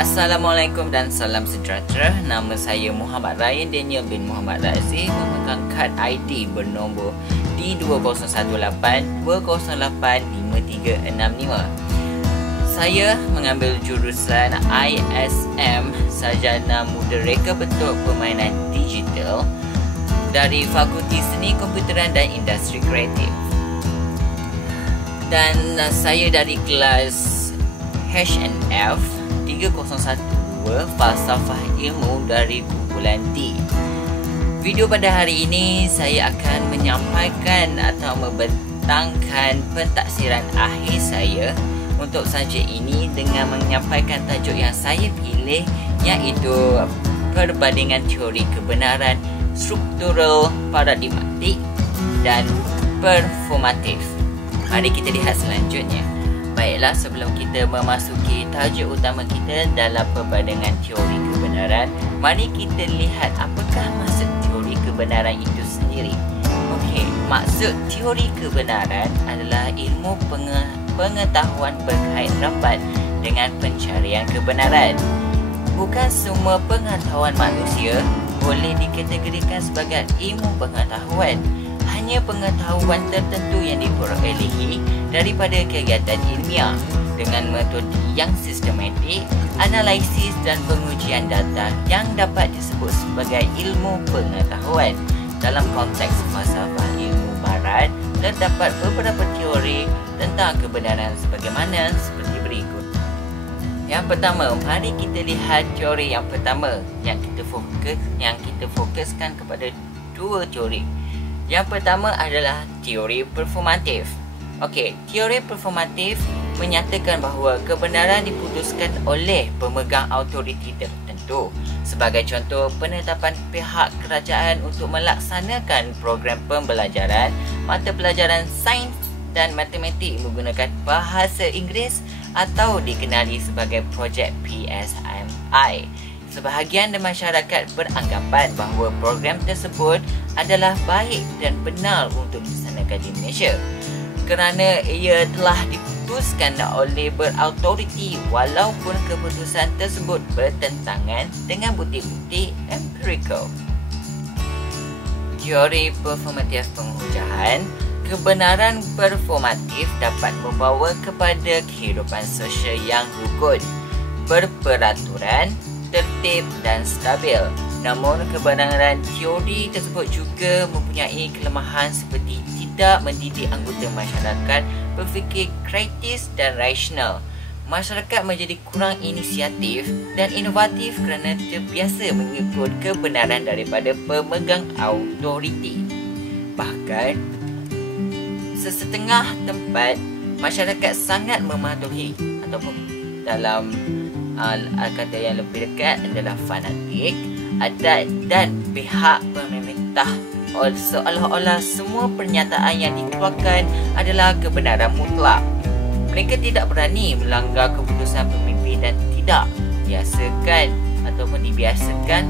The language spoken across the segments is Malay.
Assalamualaikum dan salam sejahtera. Nama saya Muhammad Ryan Daniel bin Muhammad Razi, memegang kad ID bernombor D20182085365. Saya mengambil jurusan ISM Sarjana Muda Reka Bentuk Permainan Digital dari Fakulti Seni Komputeran dan Industri Kreatif. Dan saya dari kelas H&F 301 Falsafah Ilmu dari kumpulan D. Video pada hari ini saya akan menyampaikan atau membentangkan pentaksiran akhir saya untuk subjek ini dengan menyampaikan tajuk yang saya pilih, iaitu perbandingan teori kebenaran struktural, paradigmatik dan performatif. Mari kita lihat selanjutnya. Baiklah, sebelum kita memasuki tajuk utama kita dalam perbandingan teori kebenaran, mari kita lihat apakah maksud teori kebenaran itu sendiri. Okey, maksud teori kebenaran adalah ilmu pengetahuan berkait rapat dengan pencarian kebenaran. Bukan semua pengetahuan manusia boleh dikategorikan sebagai ilmu pengetahuan. Hanya pengetahuan tertentu yang diperolehi daripada kegiatan ilmiah dengan metode yang sistematik, analisis dan pengujian data yang dapat disebut sebagai ilmu pengetahuan. Dalam konteks falsafah ilmu barat, terdapat beberapa teori tentang kebenaran sebagaimana seperti berikut. Yang pertama, mari kita lihat teori yang pertama yang kita fokuskan kepada dua teori. Yang pertama adalah teori performatif. Okey, teori performatif menyatakan bahawa kebenaran diputuskan oleh pemegang autoriti tertentu. Sebagai contoh, penetapan pihak kerajaan untuk melaksanakan program pembelajaran mata pelajaran sains dan matematik menggunakan bahasa Inggeris atau dikenali sebagai projek PSMI. Sebahagian masyarakat beranggapan bahawa program tersebut adalah baik dan benar untuk dilaksanakan di Malaysia kerana ia telah diputuskan oleh berautoriti walaupun keputusan tersebut bertentangan dengan bukti-bukti empirikal. Teori performatif penghujaan. Kebenaran performatif dapat membawa kepada kehidupan sosial yang rukun, berperaturan, tertib dan stabil. Namun kebenaran teori tersebut juga mempunyai kelemahan seperti tidak mendidik anggota masyarakat berfikir kritis dan rasional. Masyarakat menjadi kurang inisiatif dan inovatif kerana terbiasa mengikut kebenaran daripada pemegang autoriti. Bahkan sesetengah tempat masyarakat sangat mematuhi ataupun dalam kata yang lebih dekat adalah fanatik, adat dan pihak pemerintah. Seolah-olah semua pernyataan yang dikeluarkan adalah kebenaran mutlak. Mereka tidak berani melanggar keputusan pemimpin dan tidak dibiasakan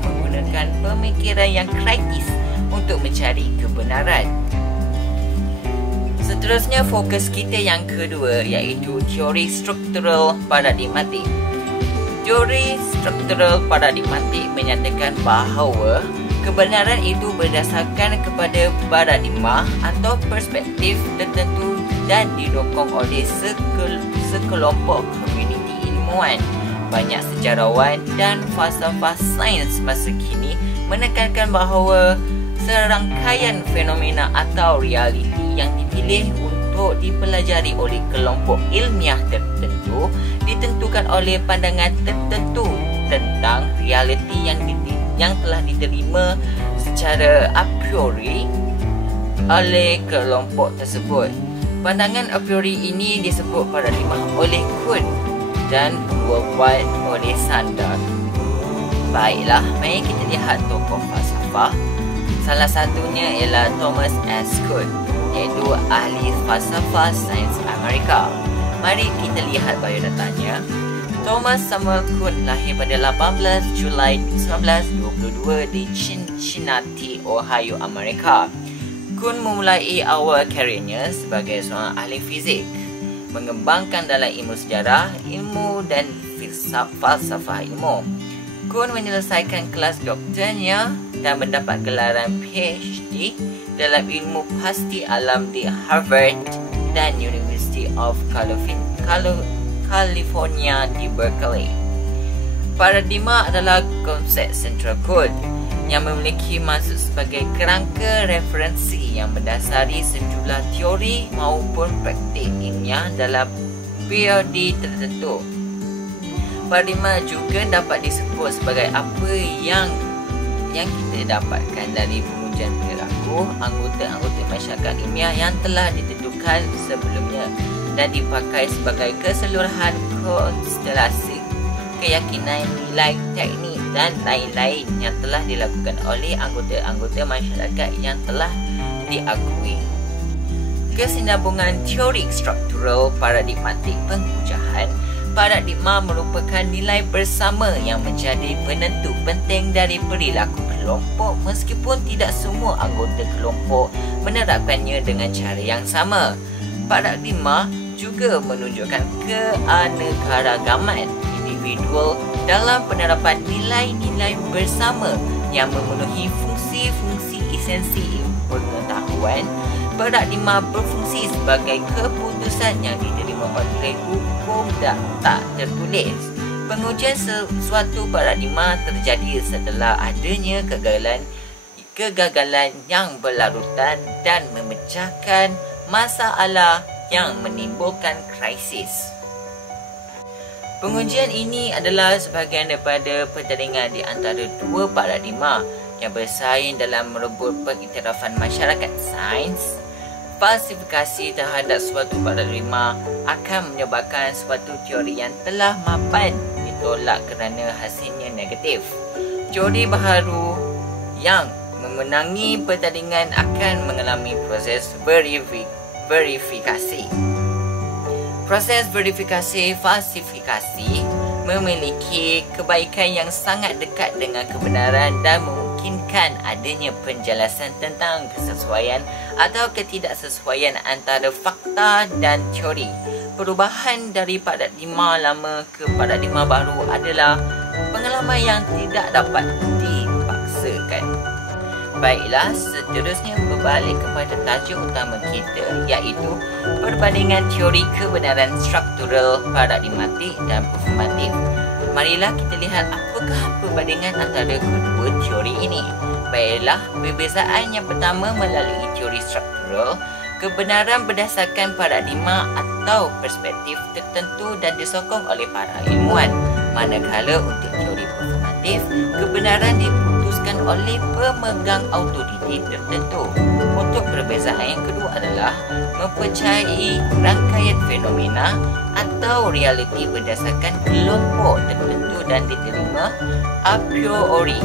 menggunakan pemikiran yang kritis untuk mencari kebenaran. Seterusnya, fokus kita yang kedua iaitu teori struktural paradigmatik. Teori struktural paradigmatik menyatakan bahawa kebenaran itu berdasarkan kepada paradigma atau perspektif tertentu dan didokong oleh sekelompok komuniti ilmuwan. Banyak sejarawan dan falsafah sains masa kini menekankan bahawa serangkaian fenomena atau realiti yang dipilih untuk dipelajari oleh kelompok ilmiah tertentu ditentukan oleh pandangan tertentu tentang realiti yang telah diterima secara a priori oleh kelompok tersebut. Pandangan a priori ini disebut paradigma oleh Kuhn dan worldwide oleh Sandor. Baiklah, mari kita lihat tokoh falsafah. Salah satunya ialah Thomas S. Kuhn, iaitu ahli falsafah sains Amerika. Mari kita lihat biodatanya. Thomas Samuel Kuhn lahir pada 18 Julai 1922 di Cincinnati, Ohio, Amerika. Kuhn memulai awal karirnya sebagai seorang ahli fizik. mengembangkan dalam ilmu sejarah, ilmu dan falsafah ilmu. Kuhn menyelesaikan kelas doktornya dan mendapat gelaran PhD dalam ilmu pasti alam di Harvard dan University of California di Berkeley. Paradigma adalah konsep central code yang memiliki maksud sebagai kerangka referensi yang mendasari sejumlah teori maupun praktik ilmiah dalam periode tertentu. Paradigma juga dapat disebut sebagai apa yang kita dapatkan dari pengujian perilaku anggota-anggota masyarakat ilmiah yang telah ditentukan sebelumnya dan dipakai sebagai keseluruhan konstelasi keyakinan, nilai, teknik dan lain-lain yang telah dilakukan oleh anggota-anggota masyarakat yang telah diakui. Kesinambungan teori struktural paradigmatik penghujaan. Paradigma merupakan nilai bersama yang menjadi penentu penting dari perilaku kelompok meskipun tidak semua anggota kelompok menerapkannya dengan cara yang sama. Paradigma juga menunjukkan keanekaragaman individual dalam penerapan nilai-nilai bersama yang memenuhi fungsi-fungsi esensi pengetahuan. Paradigma berfungsi sebagai keputusan yang diterima oleh hukum tak tertulis. Pengujian sesuatu paradigma terjadi setelah adanya kegagalan yang berlarutan dan memecahkan masalah yang menimbulkan krisis. Pengujian ini adalah sebahagian daripada pertandingan di antara dua paradigma yang bersaing dalam merebut pengiktirafan masyarakat sains. Falsifikasi terhadap suatu paradigma akan menyebabkan suatu teori yang telah mapan ditolak kerana hasilnya negatif. Teori baharu yang memenangi pertandingan akan mengalami proses verifikasi. Proses verifikasi falsifikasi memiliki kebaikan yang sangat dekat dengan kebenaran dan memungkinkan adanya penjelasan tentang kesesuaian atau ketidaksesuaian antara fakta dan teori. Perubahan dari paradigma lama ke paradigma baru adalah pengalaman yang tidak dapat dipaksakan. Baiklah, seterusnya berbalik kepada tajuk utama kita, iaitu perbandingan teori kebenaran struktural, paradigmatik dan performatif. Marilah kita lihat apakah perbandingan antara kedua teori ini. Baiklah, perbezaan yang pertama melalui teori struktural. Kebenaran berdasarkan paradigma atau perspektif tertentu dan disokong oleh para ilmuwan. Manakala untuk teori performatif, kebenaran diputuskan oleh pemegang autoriti tertentu. Untuk perbezaan yang kedua adalah mempercayai rangkaian fenomena atau realiti berdasarkan kelompok tertentu dan diterima a priori.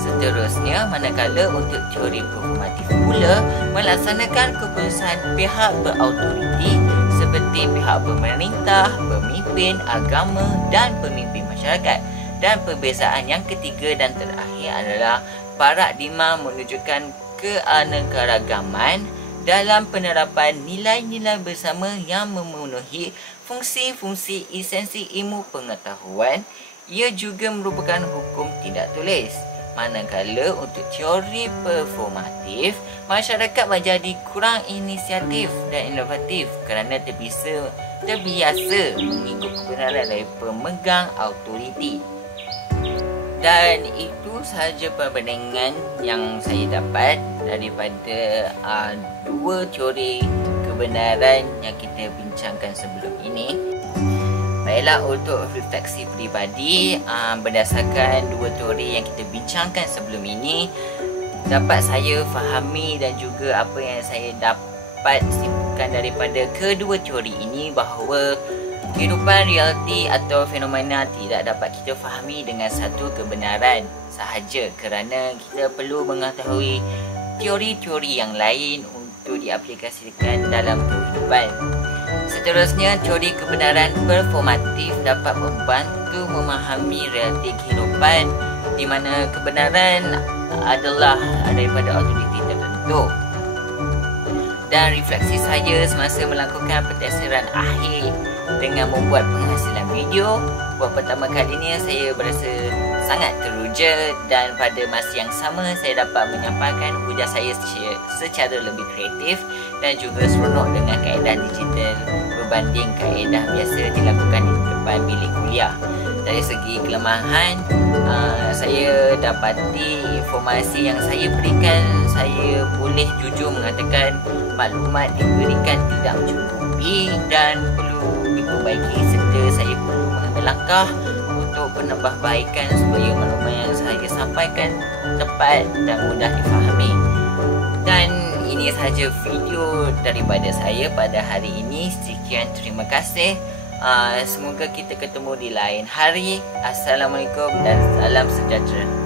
Seterusnya, manakala untuk teori performatif pula melaksanakan keputusan pihak berautoriti seperti pihak pemerintah, pemimpin agama dan pemimpin masyarakat. Dan perbezaan yang ketiga dan terakhir adalah paradigma menunjukkan keanekaragaman dalam penerapan nilai-nilai bersama yang memenuhi fungsi-fungsi esensi ilmu pengetahuan. Ia juga merupakan hukum tidak tulis. Manakala untuk teori performatif, masyarakat menjadi kurang inisiatif dan inovatif kerana terbiasa mengikut kebenaran dari pemegang autoriti. Dan itu sahaja perbandingan yang saya dapat daripada dua teori kebenaran yang kita bincangkan sebelum ini. Baiklah, untuk refleksi peribadi, berdasarkan dua teori yang kita bincangkan sebelum ini, dapat saya fahami dan juga apa yang saya dapat simpulkan daripada kedua teori ini bahawa kehidupan realiti atau fenomena tidak dapat kita fahami dengan satu kebenaran sahaja kerana kita perlu mengetahui teori-teori yang lain untuk diaplikasikan dalam kehidupan. Seterusnya, teori kebenaran performatif dapat membantu memahami realiti kehidupan di mana kebenaran adalah daripada autoriti tertentu. dan refleksi saya semasa melakukan pentadbiran akhir dengan membuat penghasilan video. Buat pertama kali ni saya berasa sangat teruja, dan pada masa yang sama saya dapat menyampaikan hujah saya secara lebih kreatif dan juga seronok dengan kaedah digital berbanding kaedah biasa dilakukan di depan bilik kuliah. Dari segi kelemahan, saya dapati informasi yang saya berikan, saya boleh jujur mengatakan maklumat diberikan tidak mencukupi dan perlu diperbaiki, serta saya perlu mengambil langkah untuk penambahbaikan supaya maklumat yang saya sampaikan tepat dan mudah difahami. Dan ini sahaja video daripada saya pada hari ini. Sekian, terima kasih. Semoga kita ketemu di lain hari. Assalamualaikum dan salam sejahtera.